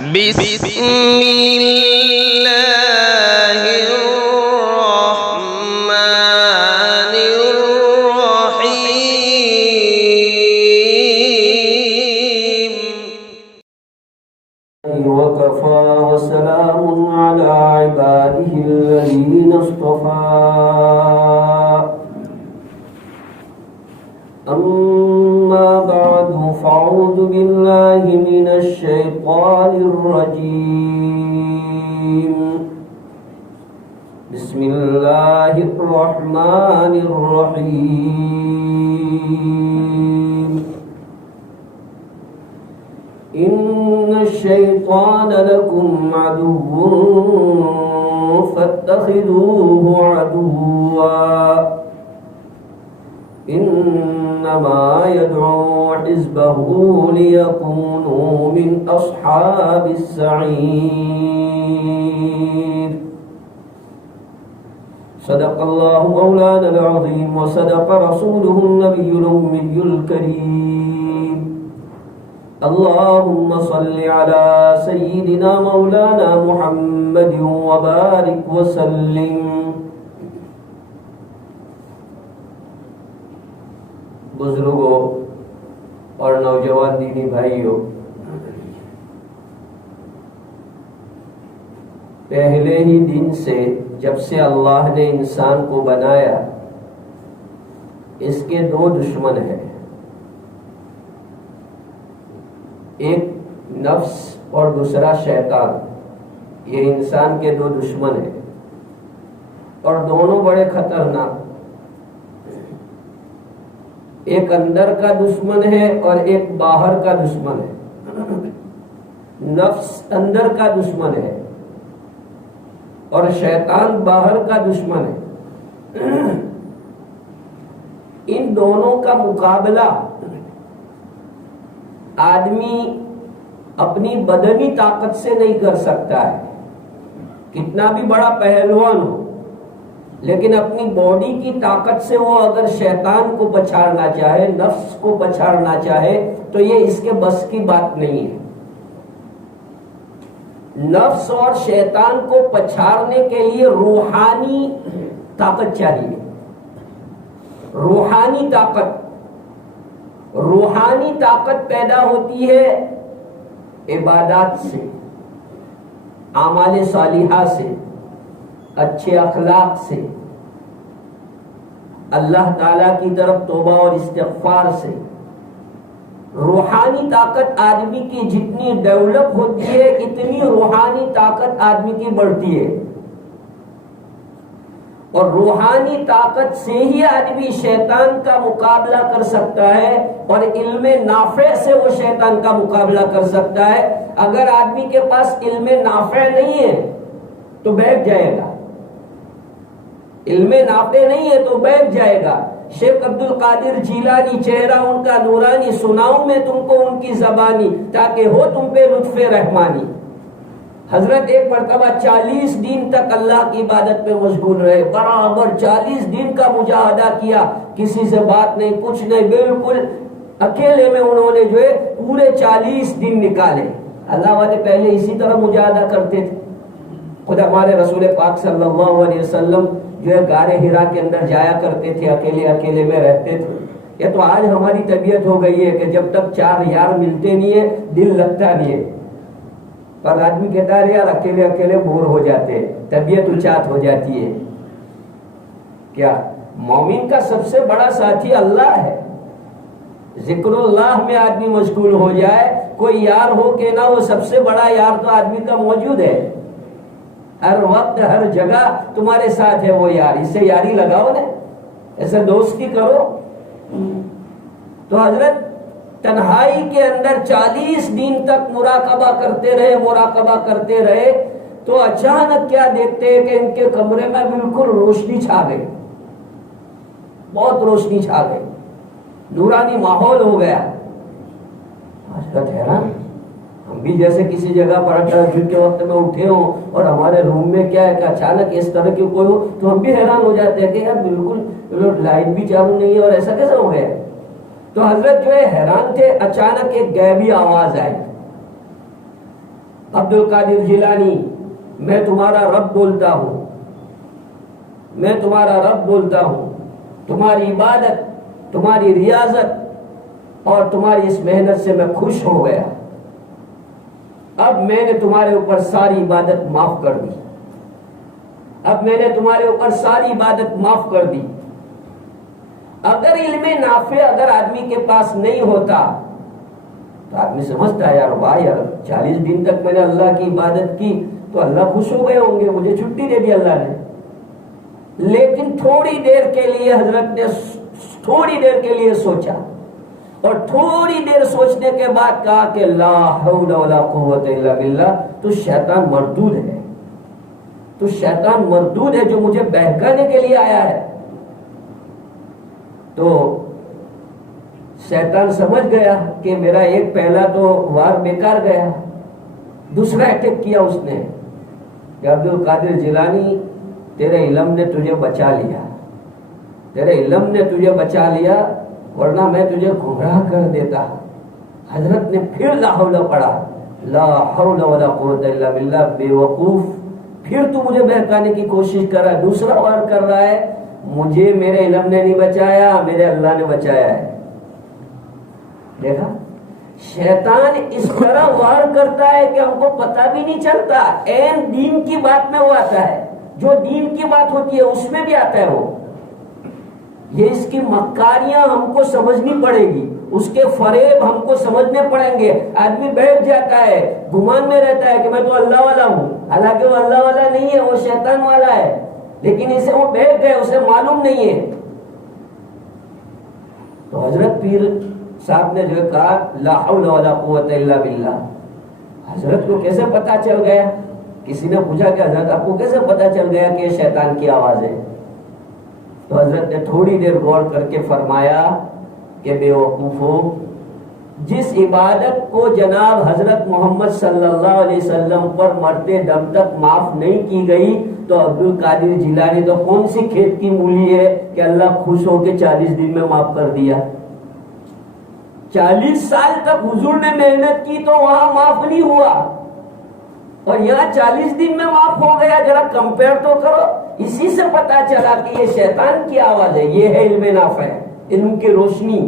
بسم اللہ الرحمن الرحیم وكفى وسلام على عباده الذين اصطفى أما بعد فأعوذ بالله من الشيطان الرجيم بسم الله الرحمن الرحيم إن الشيطان لكم عدو فاتخذوه عدوا إنما يدعو حزبه ليكونوا من أصحاب السعير صدق الله مولانا العظيم وصدق رسوله النبي الأمي الكريم اللهم صل على سيدنا مولانا محمد وبارك وسلم. بزرگوں اور نوجوان دینی بھائیوں، پہلے ہی دن سے جب سے اللہ نے انسان کو بنایا، اس کے دو دشمن ہیں، ایک نفس اور دوسرا شیطان. یہ انسان کے دو دشمن ہیں اور دونوں بڑے خطرناک. ایک اندر کا دشمن ہے اور ایک باہر کا دشمن ہے. نفس اندر کا دشمن ہے اور شیطان باہر کا دشمن ہے. ان دونوں کا مقابلہ آدمی اپنی بدنی طاقت سے نہیں کر سکتا ہے. کتنا بھی بڑا پہلوان ہو، لیکن اپنی باڈی کی طاقت سے وہ اگر شیطان کو پچھاڑنا چاہے، نفس کو پچھاڑنا چاہے، تو یہ اس کے بس کی بات نہیں ہے. نفس اور شیطان کو پچھاڑنے کے لیے روحانی طاقت چاہیے. روحانی طاقت پیدا ہوتی ہے عبادات سے، اعمال صالحہ سے، اچھے اخلاق سے، اللہ تعالیٰ کی طرف توبہ اور استغفار سے. روحانی طاقت آدمی کی جتنی ڈیولپ ہوتی ہے، اتنی روحانی طاقت آدمی کی بڑھتی ہے. اور روحانی طاقت سے ہی آدمی شیطان کا مقابلہ کر سکتا ہے اور علم نافع سے وہ شیطان کا مقابلہ کر سکتا ہے. اگر آدمی کے پاس علم نافع نہیں ہے تو بیٹھ جائے گا. علم نافع نہیں ہے تو بیٹھ جائے گا. شیخ عبد القادر جیلانی، چہرہ ان کا نورانی، سناؤں میں تم کو ان کی زبانی، تاکہ ہو تم پہ لطف رحمانی. حضرت ایک مرتبہ 40 دن تک اللہ کی عبادت پہ مشغول رہے، برابر 40 دن کا مجاہدہ کیا، کسی سے بات نہیں، کچھ نہیں، بالکل اکیلے میں انہوں نے جو ہے پورے 40 دن نکالے. اللہ والے پہلے اسی طرح مجاہدہ کرتے تھے. خود ہمارے رسول پاک صلی اللہ علیہ وسلم جو ہے غار حرا کے اندر جایا کرتے تھے، اکیلے میں رہتے تھے. یہ تو آج ہماری طبیعت ہو گئی ہے کہ جب تک 4 یار ملتے نہیں ہے دل لگتا نہیں ہے. پر آدمی کہتا ہے یار اکیلے بور ہو جاتے ہیں، طبیعت اچاٹ ہو جاتی ہے. کیا مومن کا سب سے بڑا ساتھی اللہ ہے. ذکر اللہ میں آدمی مشغول ہو جائے، کوئی یار ہو کہ نہ، وہ سب سے بڑا یار تو آدمی کا موجود ہے. ہر وقت ہر جگہ تمہارے ساتھ ہے وہ یار، اس سے یاری لگاؤ نا، ایسے دوستی کرو. تو حضرت تنہائی کے اندر 40 دن تک مراقبہ کرتے رہے تو اچانک کیا دیکھتے ہیں کہ ان کے کمرے میں بالکل روشنی چھا گئی، بہت روشنی چھا گئی، نورانی ماحول ہو گیا. حضرت حیران، ہم بھی جیسے کسی جگہ پر تہجد کے وقت میں اٹھے ہوں اور ہمارے روم میں کیا ہے کہ اچانک اس طرح کی کوئی ہو تو ہم بھی حیران ہو جاتے ہیں کہ یار بالکل لائٹ بھی چالو نہیں ہے اور ایسا کیسے ہو گیا. تو حضرت جو ہے حیران تھے. اچانک ایک غیبی آواز آئی. عبد القادر جیلانی میں تمہارا رب بولتا ہوں، میں تمہارا رب بولتا ہوں، تمہاری عبادت، تمہاری ریاضت اور تمہاری اس محنت سے میں خوش ہو گیا، اب میں نے تمہارے اوپر ساری عبادت معاف کر دی، اب میں نے تمہارے اوپر ساری عبادت معاف کر دی۔ اگر علم نافع اگر آدمی کے پاس نہیں ہوتا تو آدمی سمجھتا ہے یار واہ یار 40 دن تک میں نے اللہ کی عبادت کی تو اللہ خوش ہو گئے ہوں گے، مجھے چھٹی دے دی اللہ نے۔ لیکن تھوڑی دیر کے لیے حضرت نے تھوڑی دیر کے لیے سوچا، اور تھوڑی دیر سوچنے کے بعد کہا کہ لا حول ولا قوت الا باللہ، تو شیطان مردود ہے، تو شیطان مردود ہے جو مجھے بہکانے کے لیے آیا ہے۔ تو شیطان سمجھ گیا کہ میرا ایک پہلا تو وار بیکار گیا، دوسرا اٹیک کیا اس نے کہ عبد القادر جیلانی تیرے علم نے تجھے بچا لیا، تیرے علم نے تجھے بچا لیا، ورنہ میں تجھے گمراہ کر دیتا۔ حضرت نے پھر لا حول پڑھا، لا حول ولا قوت الا باللہ، بے وقوف پھر تو مجھے بہکانے کی کوشش کر رہا ہے، دوسرا وار کر رہا ہے، مجھے میرے علم نے نہیں بچایا، میرے اللہ نے بچایا ہے۔ دیکھا شیطان اس طرح وار کرتا ہے کہ ہم کو پتہ بھی نہیں چلتا، عین دین کی بات میں وہ آتا ہے، جو دین کی بات ہوتی ہے اس میں بھی آتا ہے وہ۔ یہ اس کی مکاریاں ہم کو سمجھنی پڑے گی، اس کے فریب ہم کو سمجھنے پڑیں گے۔ آدمی بیٹھ جاتا ہے، گمان میں رہتا ہے کہ میں تو اللہ والا ہوں، حالانکہ وہ اللہ والا نہیں ہے، وہ شیطان والا ہے، لیکن اسے وہ بیٹھ گئے، اسے معلوم نہیں ہے۔ تو حضرت پیر صاحب نے جو کہا لا حول ولا قوت الا باللہ، حضرت کو کیسے پتا چل گیا؟ کسی نے پوچھا کہ حضرت آپ کو کیسے پتا چل گیا کہ یہ شیطان کی آواز ہے؟ تو حضرت نے تھوڑی دیر غور کر کے فرمایا کہ بے وقوفو، جس عبادت کو جناب حضرت محمد صلی اللہ علیہ وسلم پر مرتے دم تک معاف نہیں کی گئی، تو عبد القادر جیلانی تو کون سی کھیت کی مولی ہے کہ اللہ خوش ہو کے 40 دن میں معاف کر دیا؟ 40 سال تک حضور نے محنت کی تو وہاں معاف نہیں ہوا، اور یہاں 40 دن میں معاف ہو گیا۔ ذرا کمپیئر تو کرو۔ اسی سے پتا چلا کہ یہ شیطان کی آواز ہے، یہ ہے علم نافع، علم کی روشنی،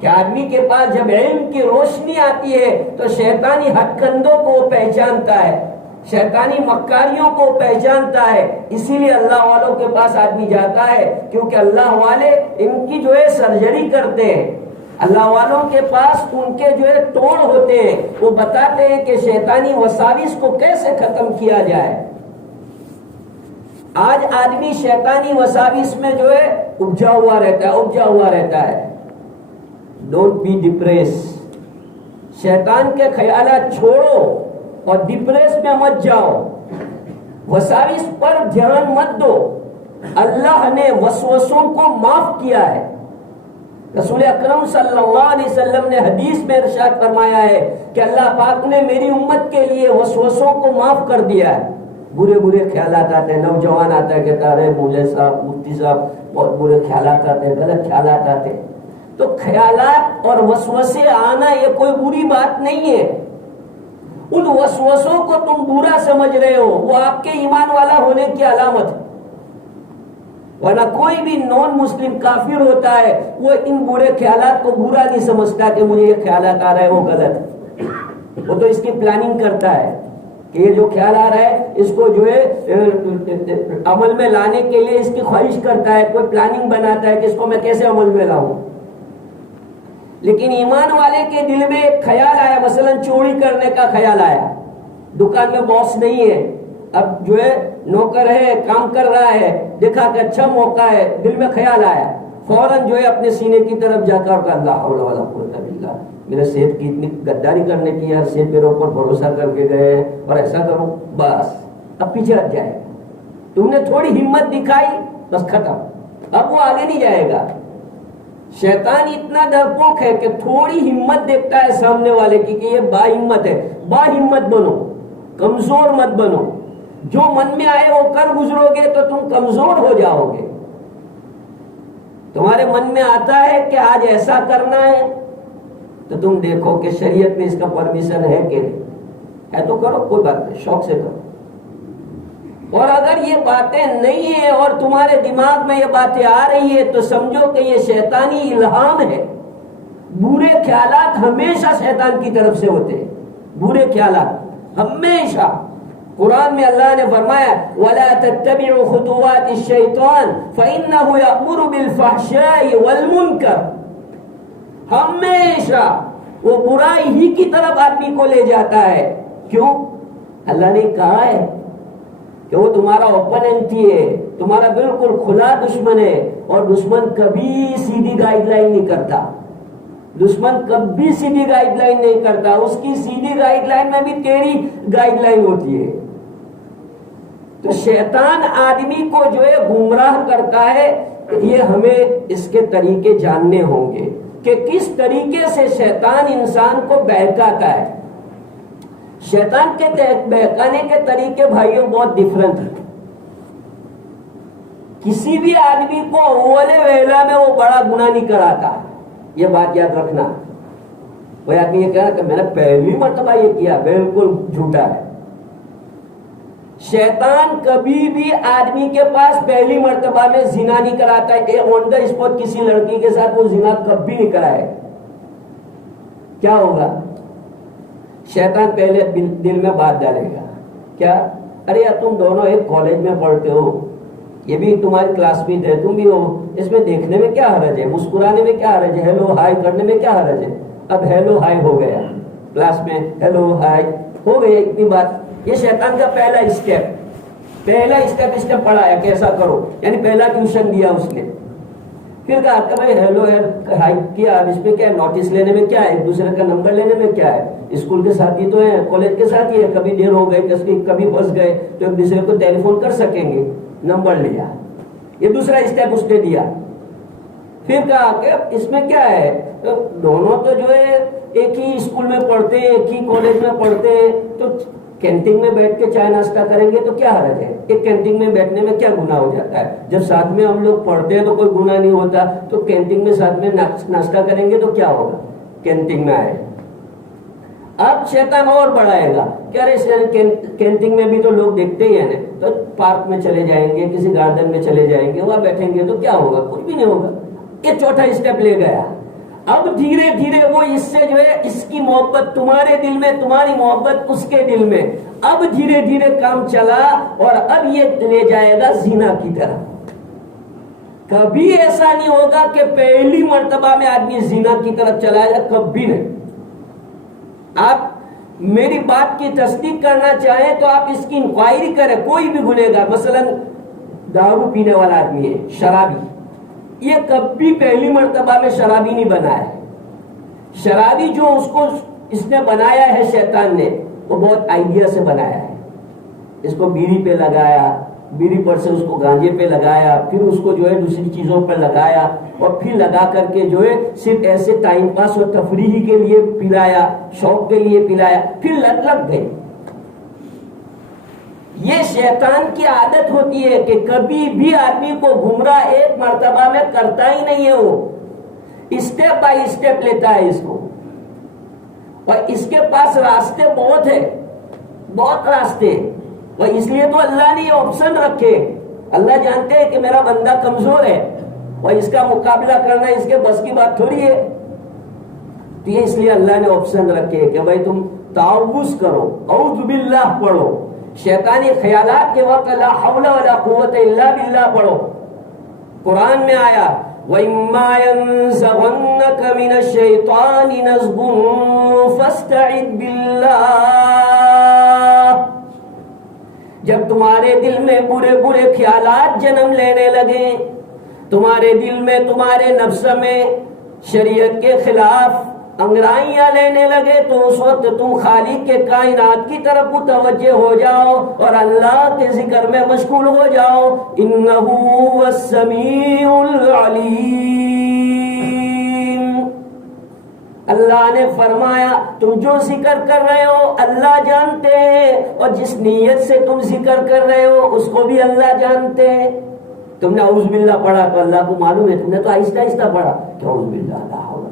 کہ آدمی کے پاس جب علم کی روشنی آتی ہے تو شیطانی ہتھ کندوں کو پہچانتا ہے، شیطانی مکاریوں کو پہچانتا ہے۔ اسی لیے اللہ والوں کے پاس آدمی جاتا ہے، کیونکہ اللہ والے ان کی جو ہے سرجری کرتے ہیں، اللہ والوں کے پاس ان کے جو ہے توڑ ہوتے ہیں، وہ بتاتے ہیں کہ شیطانی وساوس کو کیسے ختم کیا جائے۔ آج آدمی شیطانی وساوس میں جو ہے اپجا ہوا رہتا ہے۔ ڈونٹ بی ڈپریس، شیطان کے خیالات چھوڑو اور ڈپریس میں مت جاؤ، وساوس پر دھیان مت دو۔ اللہ نے وسوسوں کو معاف کیا ہے۔ رسول اکرم صلی اللہ علیہ وسلم نے حدیث میں ارشاد فرمایا ہے کہ اللہ پاک نے میری امت کے لیے وسوسوں کو معاف کر دیا ہے۔ برے خیالات آتے ہیں، نوجوان آتا ہے کہتا ہے مولوی صاحب، مفتی صاحب بہت برے خیالات آتے ہیں، غلط خیالات آتے ہیں۔ تو خیالات اور وسوسے آنا یہ کوئی بری بات نہیں ہے، ان وسوسوں کو تم برا سمجھ رہے ہو، وہ آپ کے ایمان والا ہونے کی علامت ہے۔ ورنہ کوئی بھی نان مسلم کافر ہوتا ہے، وہ ان برے خیالات کو برا نہیں سمجھتا کہ مجھے یہ خیالات آ رہا ہے وہ غلط ہے، وہ تو اس کی پلاننگ کرتا ہے کہ یہ جو خیال آ رہا ہے اس کو جو ہے عمل میں لانے کے لیے اس کی خواہش کرتا ہے، کوئی پلاننگ بناتا ہے کہ اس کو میں کیسے عمل میں لاؤں۔ لیکن ایمان والے کے دل میں ایک خیال آیا، مثلا چوری کرنے کا خیال آیا، دکان میں باس نہیں ہے، اب جو ہے نوکر ہے، کام کر رہا ہے، دیکھا کہ اچھا موقع ہے، دل میں خیال آیا، فوراً جو ہے اپنے سینے کی طرف جا کر اللہ حول ولا قوت الا باللہ، میرے سیٹ کی اتنی غداری کرنے کی ہے، سیٹ میرے اوپر بھروسہ کر کے گئے اور ایسا کروں، بس اب پیچھے ہٹ جائے گا۔ تم نے تھوڑی ہمت دکھائی، بس ختم، اب وہ آگے نہیں جائے گا۔ شیطان اتنا ڈرپوک ہے کہ تھوڑی ہمت دیکھتا ہے سامنے والے کی کہ یہ با ہمت ہے، با ہمت بنو، کمزور مت بنو، جو من میں آئے وہ کر گزرو گے تو تم کمزور ہو جاؤ گے۔ تمہارے من میں آتا ہے کہ آج ایسا کرنا ہے تو تم دیکھو کہ شریعت میں اس کا پرمیشن ہے کہ نہیں، ہے تو کرو، کوئی بات نہیں، شوق سے کرو. اور اگر یہ باتیں نہیں ہیں اور تمہارے دماغ میں یہ باتیں آ رہی ہے تو سمجھو کہ یہ شیطانی الہام ہے. برے خیالات ہمیشہ شیطان کی طرف سے ہوتے ہیں، برے خیالات ہمیشہ. قرآن میں اللہ نے فرمایا وَلَا تَتَّبِعُوا خُطُوَاتِ الشَّيْطَانِ فَإِنَّهُ يَأْمُرُ بِالْفَحْشَاءِ وَالْمُنكَرِ. ہمیشہ وہ برائی ہی کی طرف آدمی کو لے جاتا ہے. کیوں؟ اللہ نے کہا ہے کہ وہ تمہارا اوپوننٹ ہی ہے، تمہارا بالکل کھلا دشمن ہے. اور دشمن کبھی سیدھی گائیڈ لائن نہیں کرتا، دشمن کبھی سیدھی گائیڈ لائن نہیں کرتا. اس کی سیدھی گائیڈ لائن میں بھی تیری گائیڈ لائن ہوتی ہے. تو شیطان آدمی کو جو ہے گمراہ کرتا ہے. یہ ہمیں اس کے طریقے جاننے ہوں گے کہ کس طریقے سے شیطان انسان کو بہکاتا ہے. شیطان کے بہکانے کے طریقے بھائیوں بہت ڈفرنٹ ہیں. کسی بھی آدمی کو اول ویلا میں وہ بڑا گناہ نہیں کراتا، یہ بات یاد رکھنا. وہ آدمی یہ کہا کہ میں نے پہلی مرتبہ یہ کیا، بالکل جھوٹا ہے. شیطان کبھی بھی آدمی کے پاس پہلی مرتبہ میں زنا نہیں کراتا ہے. آن دا اسپاٹ کسی لڑکی کے ساتھ وہ زنا کبھی نہیں کرائے. کیا ہوگا؟ شیطان پہلے دل میں بات ڈالے گا، کیا ارے یار تم دونوں ایک کالج میں پڑھتے ہو، یہ بھی تمہاری کلاس میٹ ہے، تم بھی ہو، اس میں دیکھنے میں کیا حرج ہے، مسکرانے میں کیا حرج ہے، ہیلو ہائی کرنے میں کیا حرج ہے. اب ہیلو ہائی ہو گیا کلاس میں، ہیلو ہائی ہو گئی اتنی بات. یہ شیطان کا پہلا اسٹیپ پڑھایا کہ ایسا کرو، یعنی پہلا ٹیوشن دیا اس نے. پھر کہا کہ بھائی ہیلو ہائی کیا، اب اس میں کیا ہے، نوٹس لینے میں کیا ہے، ایک دوسرے کا نمبر لینے میں کیا ہے. اسکول کے ساتھی تو ہیں، کالج کے ساتھی ہے، کبھی دیر ہو گئے، کبھی پھنس گئے تو ایک دوسرے کو ٹیلی فون کر سکیں گے. نمبر لیا، یہ دوسرا اسٹیپ اس نے دیا. پھر کہا کہ اس میں کیا ہے، دونوں تو جو ہے ایک ہی اسکول میں پڑھتے ہیں، ایک ہی کالج میں پڑھتے ہیں، تو کینٹین میں بیٹھ کے چائے ناشتہ کریں گے تو کیا حرج ہے. ایک کینٹین میں بیٹھنے میں کیا گناہ ہو جاتا ہے، جب ساتھ میں ہم لوگ پڑھتے ہیں تو کوئی گناہ نہیں ہوتا. تو کینٹین میں ساتھ میں ناشتہ کریں گے تو کیا ہوگا، کینٹین میں آئے. اب شیطان اور بڑھائے گا کہ ارے کینٹین میں بھی تو لوگ دیکھتے ہی ہیں، تو پارک میں چلے جائیں گے، کسی گارڈن میں چلے جائیں گے، وہاں بیٹھیں گے تو کیا ہوگا، کچھ بھی نہیں ہوگا. یہ چوتھا اسٹیپ لے گیا. اب دھیرے دھیرے وہ اس سے جو ہے اس کی محبت تمہارے دل میں، تمہاری محبت اس کے دل میں، اب دھیرے دھیرے کام چلا اور اب یہ لے جائے گا زنا کی طرف. کبھی ایسا نہیں ہوگا کہ پہلی مرتبہ میں آدمی زنا کی طرف چلا جائے، کبھی نہیں. آپ میری بات کی تصدیق کرنا چاہیں تو آپ اس کی انکوائری کریں. کوئی بھی گنہگار، مثلا دارو پینے والا آدمی ہے، شرابی، یہ کبھی پہلی مرتبہ میں شرابی نہیں بنا ہے. شرابی جو اس نے بنایا ہے شیطان نے، وہ بہت آئیڈیا سے بنایا ہے. اس کو بیڑی پہ لگایا، بیڑی پر سے اس کو گانجے پہ لگایا، پھر اس کو جو ہے دوسری چیزوں پر لگایا، اور پھر لگا کر کے جو ہے صرف ایسے ٹائم پاس اور تفریح کے لیے پلایا، شوق کے لیے پلایا، پھر لت لگ گئی. یہ شیطان کی عادت ہوتی ہے کہ کبھی بھی آدمی کو گمراہ ایک مرتبہ میں کرتا ہی نہیں ہے. وہ اسٹیپ بائی اسٹیپ لیتا ہے اس کو، اور اس کے پاس راستے بہت ہے، بہت راستے. اور اس لیے تو اللہ نے یہ آپشن رکھے. اللہ جانتے ہیں کہ میرا بندہ کمزور ہے اور اس کا مقابلہ کرنا اس کے بس کی بات تھوڑی ہے. تو یہ اس لیے اللہ نے آپشن رکھے کہ بھائی تم تعوذ کرو، اعوذ باللہ پڑھو، شیطانی خیالات کے وقت لا حول ولا قوت الا باللہ پڑھو. قرآن میں آیا وَإِمَّا يَنزَغَنَّكَ مِنَ الشَّيْطَانِ نَزْغٌ فَاسْتَعِذْ بِاللَّهِ. جب تمہارے دل میں برے برے خیالات جنم لینے لگے، تمہارے دل میں، تمہارے نفس میں شریعت کے خلاف انگرائیاں لینے لگے، تو اس وقت تم خالق کے کائنات کی طرف متوجہ ہو جاؤ اور اللہ کے ذکر میں مشغول ہو جاؤ. انہ هو السمیع العلیم. اللہ نے فرمایا تم جو ذکر کر رہے ہو اللہ جانتے ہیں، اور جس نیت سے تم ذکر کر رہے ہو اس کو بھی اللہ جانتے ہیں. تم نے اعوذ باللہ پڑھا تو اللہ کو معلوم ہے، تم نے تو آہستہ آہستہ پڑھا کہ اعوذ باللہ لا حول.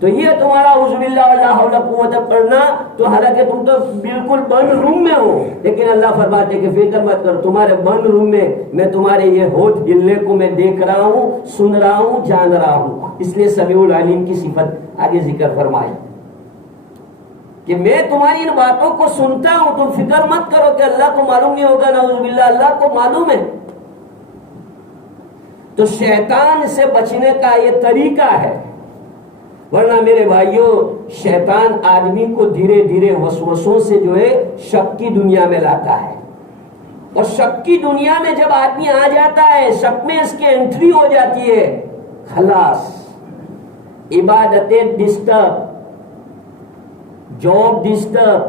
تو یہ تمہارا اعوذ باللہ ولا حول قوت پڑھنا، تو حالانکہ تم تو بالکل بند روم میں ہو، لیکن اللہ فرماتے کہ فکر مت کرو، تمہارے بند روم میں تمہارے یہ ہونٹ ہلنے کو میں دیکھ رہا ہوں، سن رہا ہوں، جان رہا ہوں۔ اس لیے سمیع العلیم کی صفت آگے ذکر فرمائی کہ میں تمہاری ان باتوں کو سنتا ہوں، تم فکر مت کرو کہ اللہ کو معلوم نہیں ہوگا، نعوذ باللہ اللہ کو معلوم ہے۔ تو شیطان سے بچنے کا یہ طریقہ ہے، ورنہ میرے بھائیوں شیطان آدمی کو دھیرے دھیرے وسوسوں سے جو ہے شک کی دنیا میں لاتا ہے، اور شک کی دنیا میں جب آدمی آ جاتا ہے، شک میں اس کی انٹری ہو جاتی ہے، خلاص عبادتیں ڈسٹرب، جاب ڈسٹرب،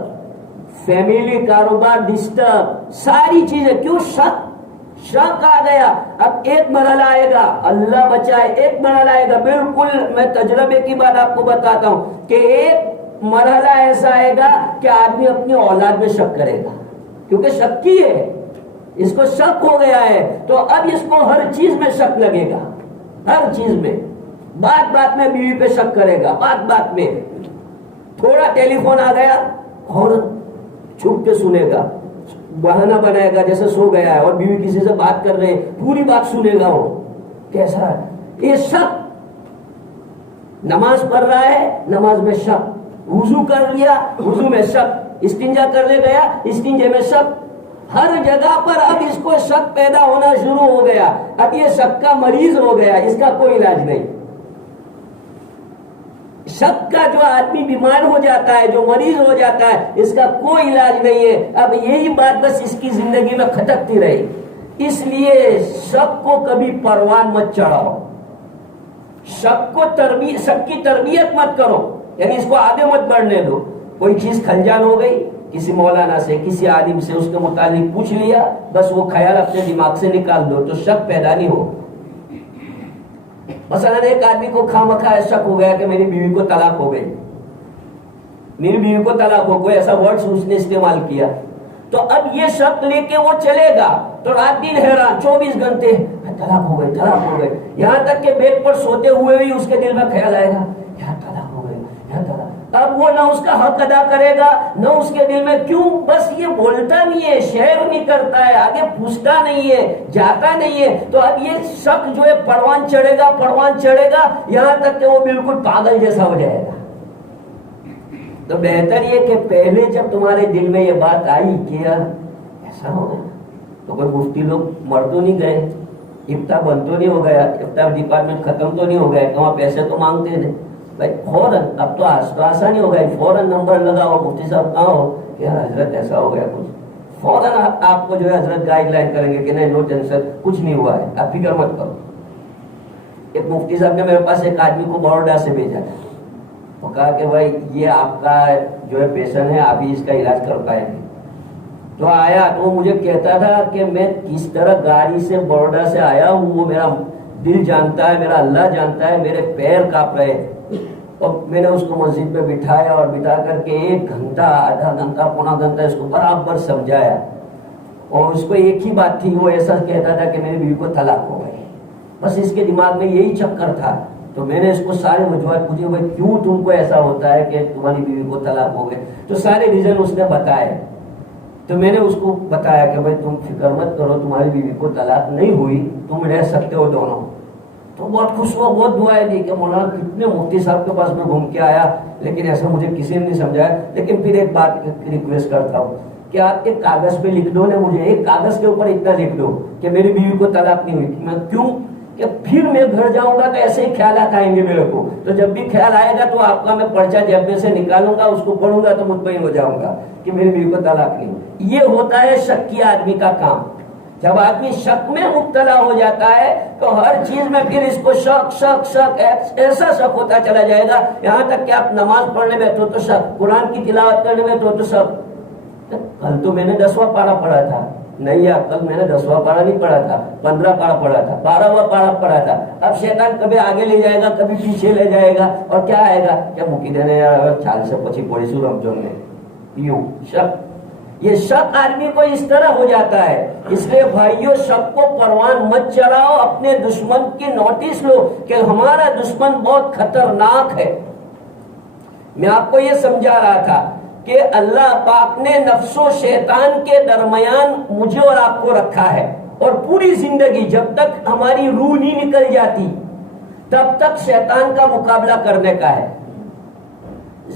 فیملی کاروبار ڈسٹرب، ساری چیزیں، کیوں؟ شک آ گیا۔ اب ایک مرحلہ آئے گا، اللہ بچائے، ایک مرحلہ آئے گا، بالکل میں تجربے کی بات آپ کو بتاتا ہوں کہ ایک مرحلہ ایسا آئے گا کہ آدمی اپنی اولاد میں شک کرے گا، کیونکہ شکی ہے، اس کو شک ہو گیا ہے، تو اب اس کو ہر چیز میں شک لگے گا، ہر چیز میں، بات بات میں بیوی پہ شک کرے گا، بات بات میں، تھوڑا ٹیلی فون آ گیا اور چھپ کے سنے گا، بہانہ بنائے گا جیسے سو گیا ہے، اور بیوی کسی سے بات کر رہے ہیں پوری بات سنے گا، وہ کیسا ہے یہ شک۔ نماز پڑھ رہا ہے، نماز میں شک، وضو کر لیا، وضو میں شک، استنجا کرنے گیا، استنجے میں شک، ہر جگہ پر اب اس کو شک پیدا ہونا شروع ہو گیا، اب یہ شک کا مریض ہو گیا، اس کا کوئی علاج نہیں۔ شک کا جو آدمی بیمار ہو جاتا ہے، جو مریض ہو جاتا ہے، اس کا کوئی علاج نہیں ہے، اب یہی بات بس اس کی زندگی میں کھٹکتی رہی۔ اس لیے شک کو کبھی پروان مت چڑھاؤ، شک کی تربیت مت کرو، یعنی اس کو آگے مت بڑھنے دو۔ کوئی چیز کھلجان ہو گئی، کسی مولانا سے، کسی عالم سے اس کے متعلق پوچھ لیا، بس وہ خیال اپنے دماغ سے نکال دو، تو شک پیدا نہیں ہو۔ مثلا ایک آدمی کو خواہ شک ہو گیا کہ میری بیوی کو طلاق ہو گئی، میری بیوی کو طلاق ہو گئی، ایسا ورڈ اس نے استعمال کیا، تو اب یہ شک لے کے وہ چلے گا، تو رات دن حیران 24 گھنٹے طلاق ہو گئی، طلاق ہو گئی، یہاں تک کہ بیڈ پر سوتے ہوئے بھی اس کے دل میں خیال آئے گا یار طلاق ہو گئی، یار طلاق۔ اب وہ نہ اس کا حق ادا کرے گا، نہ اس کے دل میں، کیوں؟ بس یہ بولتا نہیں ہے، شیئر نہیں کرتا ہے، آگے پوچھتا نہیں ہے، جاتا نہیں ہے، تو اب یہ شک جو ہے پروان چڑھے گا، یہاں تک کہ وہ بالکل پاگل جیسا ہو جائے گا۔ تو بہتر یہ کہ پہلے جب تمہارے دل میں یہ بات آئی کہ یار ایسا ہو گیا، تو کوئی مفتی لوگ مر تو نہیں گئے، افتاء بند تو نہیں ہو گیا، افتاء ڈپارٹمنٹ ختم تو نہیں ہو گیا، وہاں پیسے تو مانگتے تھے بھائی، فوراً اب تو آسانی ہو گئی، فوراً نمبر لگاؤ، مفتی صاحب کہاں ہو کہ یار حضرت ایسا ہو گیا کچھ، فوراً آپ کو جو ہے حضرت گائیڈ لائن کریں گے کہ نہیں، نو ٹینشن، کچھ نہیں ہوا ہے، آپ فکر مت کرو۔ ایک مفتی صاحب نے میرے پاس ایک آدمی کو بروڈا سے بھیجا تھا، وہ کہا کہ بھائی یہ آپ کا جو ہے پیشنٹ ہے، آپ ہی اس کا علاج کر پائیں گے۔ تو آیا تو وہ مجھے کہتا تھا کہ میں کس طرح گاڑی سے بروڈا سے آیا ہوں، وہ میرا دل جانتا ہے، میرا اللہ جانتا ہے، میرے پیر کانپ رہے، اور میں نے اس کو مسجد پہ بٹھایا اور بٹھا کر کے 1 گھنٹہ، آدھا گھنٹہ، پونا گھنٹہ اس کو برابر سمجھایا، اور اس کو ایک ہی بات تھی، وہ ایسا کہتا تھا کہ میری بیوی کو طلاق ہو گئی، بس اس کے دماغ میں یہی چکر تھا۔ تو میں نے اس کو سارے وجوہات پوچھے، بھائی کیوں تم کو ایسا ہوتا ہے کہ تمہاری بیوی کو طلاق ہو گئی، تو سارے ریزن اس نے بتائے۔ تو میں نے اس کو بتایا کہ بھائی تم فکر مت کرو، تمہاری بیوی کو طلاق نہیں ہوئی، تم رہ سکتے ہو دونوں۔ تو بہت خوش ہوا، بہت دعائیں دی کہ مولانا کتنے مفتی صاحب کے پاس میں گھوم کے آیا، لیکن ایسا مجھے کسی نے نہیں سمجھایا۔ لیکن پھر ایک بات ریکویسٹ کرتا ہوں کہ آپ ایک کاغذ پہ لکھ دو نا، مجھے ایک کاغذ کے اوپر اتنا لکھ دو کہ میری بیوی کو طلاق نہیں ہوئی۔ میں کیوں کہ پھر میں گھر جاؤں گا تو ایسے ہی خیالات آئیں گے میرے کو، تو جب بھی خیال آئے گا تو آپ کا میں پرچہ جیب میں سے نکالوں گا، اس کو پڑھوں گا تو مطمئن ہو جاؤں گا کہ میری بیوی کو طلاق نہیں ہوئی۔ یہ ہوتا ہے شکی آدمی کا کام۔ جب آدمی شک میں مبتلا ہو جاتا ہے تو ہر چیز میں پھر اس کو شک ایسا شک ہوتا چلا جائے گا، یہاں تک کہ آپ نماز پڑھنے بیٹھو تو شک، قرآن کی تلاوت کرنے بیٹھو تو شک، کل تو میں نے 10واں پارہ پڑھا تھا، نہیں یار کل میں نے 10واں پارہ نہیں پڑھا تھا، 15 پارہ پڑھا تھا، 12واں پارہ پڑھا تھا۔ اب شیطان کبھی آگے لے جائے گا، کبھی پیچھے لے جائے گا، اور کیا آئے گا کیا مکی دینے یار 4 سے 25 پڑھی سو رمضان میں، یوں شک۔ یہ شک آدمی کو اس طرح ہو جاتا ہے۔ اس لیے بھائیوں شک کو پروان مت چڑھاؤ، اپنے دشمن کی نوٹس لو کہ ہمارا دشمن بہت خطرناک ہے، میں آپ کو یہ سمجھا رہا تھا کہ اللہ پاک نے نفس و شیطان کے درمیان مجھے اور آپ کو رکھا ہے، اور پوری زندگی جب تک ہماری روح نہیں نکل جاتی تب تک شیطان کا مقابلہ کرنے کا ہے۔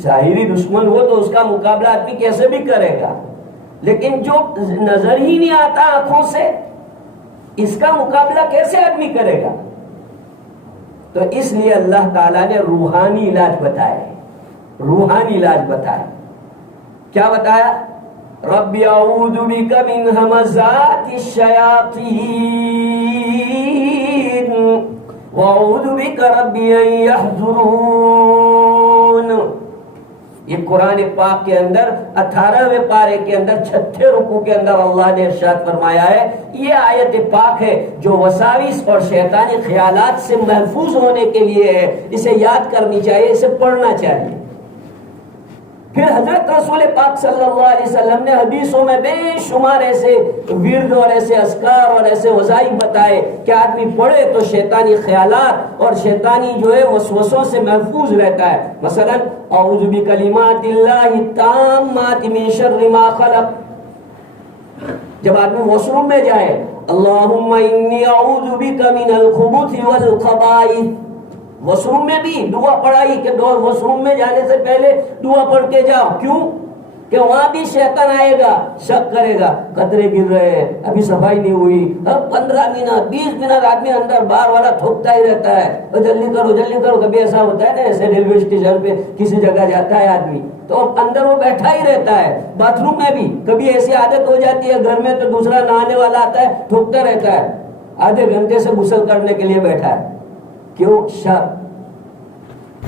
ظاہری دشمن ہو تو اس کا مقابلہ آدمی کیسے بھی کرے گا، لیکن جو نظر ہی نہیں آتا آنکھوں سے، اس کا مقابلہ کیسے آدمی کرے گا؟ تو اس لیے اللہ تعالیٰ نے روحانی علاج بتایا، روحانی علاج بتایا۔ کیا بتایا؟ رب اعوذ بک من ہمزات الشیاطین واعوذ بک رب ان یحضرون۔ یہ قرآن پاک کے اندر 18ویں پارے کے اندر 6 رکوع کے اندر اللہ نے ارشاد فرمایا ہے، یہ آیت پاک ہے جو وساوس اور شیطانی خیالات سے محفوظ ہونے کے لیے ہے، اسے یاد کرنی چاہیے، اسے پڑھنا چاہیے۔ پھر حضرت رسول پاک صلی اللہ علیہ وسلم نے حدیثوں میں بے شمار ایسے ورد اور ایسے اذکار اور ایسے وظائف بتائے کہ آدمی پڑھے تو شیطانی خیالات اور شیطانی جو ہے وسوسوں سے محفوظ رہتا ہے۔ مثلا اعوذ بکلمات اللہ التامات من شر ما خلق، جب آدمی واش روم میں جائے اللہم انی اعوذ بک من الخبث والخبائث، واش روم میں بھی دعا پڑھائی کہ واش روم میں جانے سے پہلے دعا پڑھ کے جاؤ۔ کیوں؟ کہ وہاں بھی شیطان آئے گا، شک کرے گا، قطرے گر رہے ہیں، ابھی صفائی نہیں ہوئی، اب 15 منٹ 20 منٹ آدمی اندر باہر والا تھوکتا ہی رہتا ہے، جلدی کرو جلدی کرو۔ کبھی ایسا ہوتا ہے نا، ایسے ریلوے اسٹیشن پہ کسی جگہ جاتا ہے آدمی تو اندر وہ بیٹھا ہی رہتا ہے۔ باتھ روم میں بھی کبھی ایسی عادت ہو جاتی ہے، گھر میں تو دوسرا نہانے والا آتا ہے تھوکتا رہتا ہے، آدھے گھنٹے سے غسل کرنے کے لیے بیٹھا ہے۔ کیوں؟ شک۔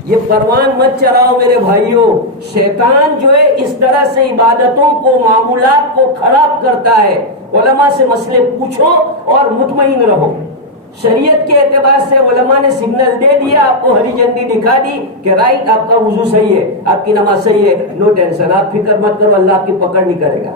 یہ پروان مت چراؤ میرے بھائیوں، شیطان جو ہے اس طرح سے عبادتوں کو معمولات کو خراب کرتا ہے۔ علماء سے مسئلے پوچھو اور مطمئن رہو۔ شریعت کے اعتبار سے علماء نے سگنل دے دیا، آپ کو ہری جھنڈی دکھا دی کہ رائٹ، آپ کا وضو صحیح ہے، آپ کی نماز صحیح ہے، نو ٹینشن، آپ فکر مت کرو، اللہ آپ کی پکڑ نہیں کرے گا۔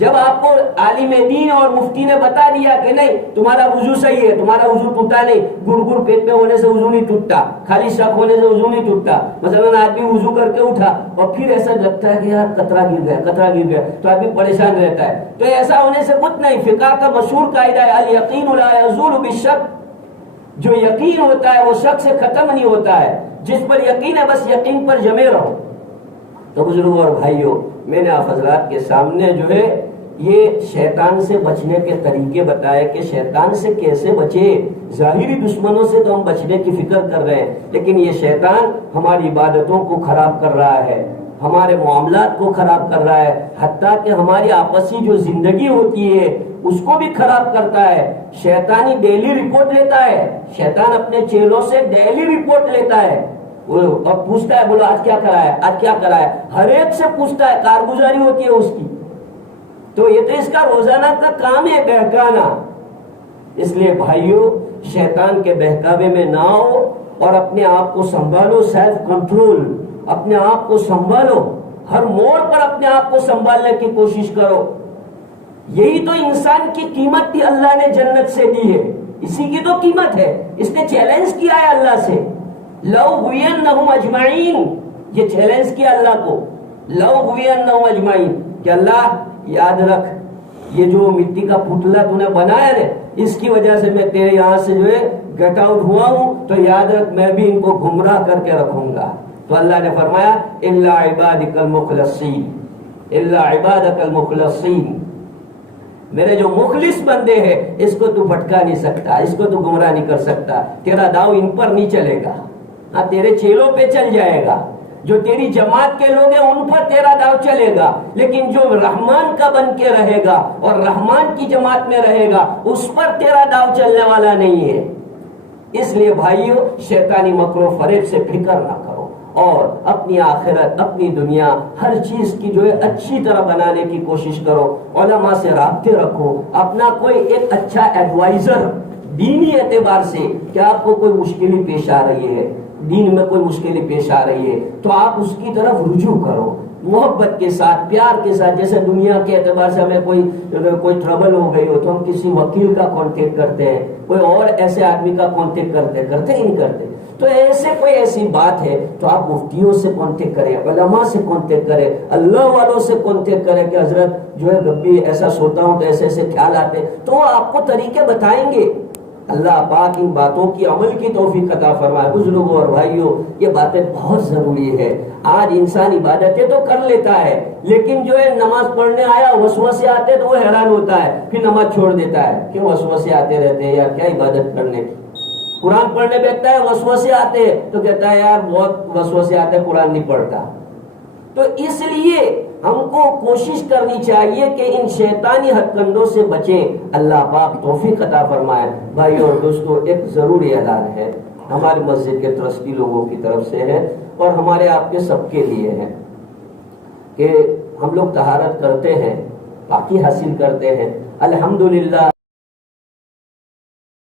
جب آپ کو عالم دین اور مفتی نے بتا دیا کہ نہیں تمہارا وضو صحیح ہے، تمہارا وضو ٹوٹا نہیں، گڑ پیٹ میں ہونے سے وضو نہیں ٹوٹتا، خالی شک ہونے سے وضو نہیں ٹوٹتا، مثلا آدمی وضو کر کے اٹھا اور پھر ایسا لگتا ہے کہ یار قطرہ گر گیا تو آدمی پریشان رہتا ہے، تو ایسا ہونے سے کچھ نہیں۔ فقہ کا مشہور قاعدہ ہے الیقین لا یزول بالشک، جو یقین ہوتا ہے وہ شک سے ختم نہیں ہوتا ہے، جس پر یقین ہے بس یقین پر جمے رہو۔ تو بزرگوں اور بھائیوں، میں نے آپ حضرات کے سامنے جو ہے یہ شیطان سے بچنے کے طریقے بتائے کہ شیطان سے کیسے بچے۔ ظاہری دشمنوں سے تو ہم بچنے کی فکر کر رہے ہیں، لیکن یہ شیطان ہماری عبادتوں کو خراب کر رہا ہے، ہمارے معاملات کو خراب کر رہا ہے، حتیٰ کہ ہماری آپسی جو زندگی ہوتی ہے اس کو بھی خراب کرتا ہے۔ شیطانی ڈیلی رپورٹ لیتا ہے، شیطان اپنے چیلوں سے ڈیلی رپورٹ لیتا ہے، اور پوچھتا ہے بولو آج کیا کرا ہے، آج کیا کرا ہے، ہر ایک سے پوچھتا ہے، کارگزاری ہوتی ہے اس کی۔ تو یہ تو اس کا روزانہ کا کام ہے بہکانا۔ اس لیے بھائیوں، شیطان کے بہکاوے میں نہ آؤ اور اپنے آپ کو سنبھالو، سیلف کنٹرول، اپنے آپ کو سنبھالو، ہر موڑ پر اپنے آپ کو سنبھالنے کی کوشش کرو۔ یہی تو انسان کی قیمت تھی، اللہ نے جنت سے دی ہے، اسی کی تو قیمت ہے۔ اس نے چیلنج کیا ہے اللہ سے، لَأُغْوِيَنَّهُمْ أَجْمَعِينَ، یہ چیلنج کیا اللہ کو، لَأُغْوِيَنَّهُمْ أَجْمَعِينَ، کہ اللہ یاد رکھ یہ جو مٹی کا پتلا تو نے بنایا نا، اس کی وجہ سے میں تیرے یہاں سے جو ہے گیٹ آؤٹ ہوا ہوں، تو یاد رکھ میں بھی ان کو گمراہ کر کے رکھوں گا۔ تو اللہ نے فرمایا الا عبادک المخلصین، الا عبادک المخلصین، میرے جو مخلص بندے ہیں اس کو تو بھٹکا نہیں سکتا، اس کو تو گمراہ نہیں کر سکتا، تیرا داؤ ان پر نہیں چلے گا، ہاں تیرے چیلوں پہ چل جائے گا، جو تیری جماعت کے لوگ ہیں ان پر تیرا داؤ چلے گا، لیکن جو رحمان کا بن کے رہے گا اور رحمان کی جماعت میں رہے گا اس پر تیرا داؤ چلنے والا نہیں ہے۔ اس لیے بھائیوں، شیطانی مکر و فریب سے فکر نہ کرو اور اپنی آخرت، اپنی دنیا، ہر چیز کی جو ہے اچھی طرح بنانے کی کوشش کرو، علماء سے رابطے رکھو، اپنا کوئی ایک اچھا ایڈوائزر دینی اعتبار سے، کہ آپ کو کوئی مشکل پیش آ رہی ہے، دین میں کوئی مشکلیں پیش آ رہی ہے تو آپ اس کی طرف رجوع کرو، محبت کے ساتھ، پیار کے ساتھ۔ جیسے دنیا کے اعتبار سے ہمیں کوئی ٹربل ہو گئی ہو تو ہم کسی وکیل کا کانٹیکٹ کرتے ہیں، کوئی اور ایسے آدمی کا کانٹیکٹ کرتے ہی نہیں کرتے۔ تو ایسے کوئی ایسی بات ہے تو آپ مفتیوں سے کانٹیکٹ کریں، علماء سے کانٹیکٹ کریں، اللہ والوں سے کانٹیکٹ کریں کہ حضرت جو ہے جب بھی ایسا سوتا ہوں تو ایسے ایسے خیال آتے، تو وہ آپ کو طریقے بتائیں گے۔ اللہ پاک ان باتوں کی عمل کی توفیق عطا فرمائے۔ بزرگوں اور بھائیوں، یہ باتیں بہت ضروری ہے۔ آج انسان عبادتیں تو کر لیتا ہے، لیکن جو ہے نماز پڑھنے آیا وسوسے آتے تو وہ حیران ہوتا ہے، پھر نماز چھوڑ دیتا ہے، کیوں وسوسے آتے رہتے ہیں، یا کیا عبادت کرنے کی۔ قرآن پڑھنے بیٹھتا ہے وسوسے آتے ہیں تو کہتا ہے یار بہت وسوسے آتے ہیں، قرآن نہیں پڑھتا۔ تو اس لیے ہم کو کوشش کرنی چاہیے کہ ان شیطانی ہتھ کنڈوں سے بچیں۔ اللہ پاک توفیق عطا فرمائے۔ بھائیو اور دوستو، ایک ضروری اعلان ہے، ہماری مسجد کے ٹرسٹی لوگوں کی طرف سے ہے اور ہمارے آپ کے سب کے لیے ہے کہ ہم لوگ طہارت کرتے ہیں، پاکی حاصل کرتے ہیں، الحمدللہ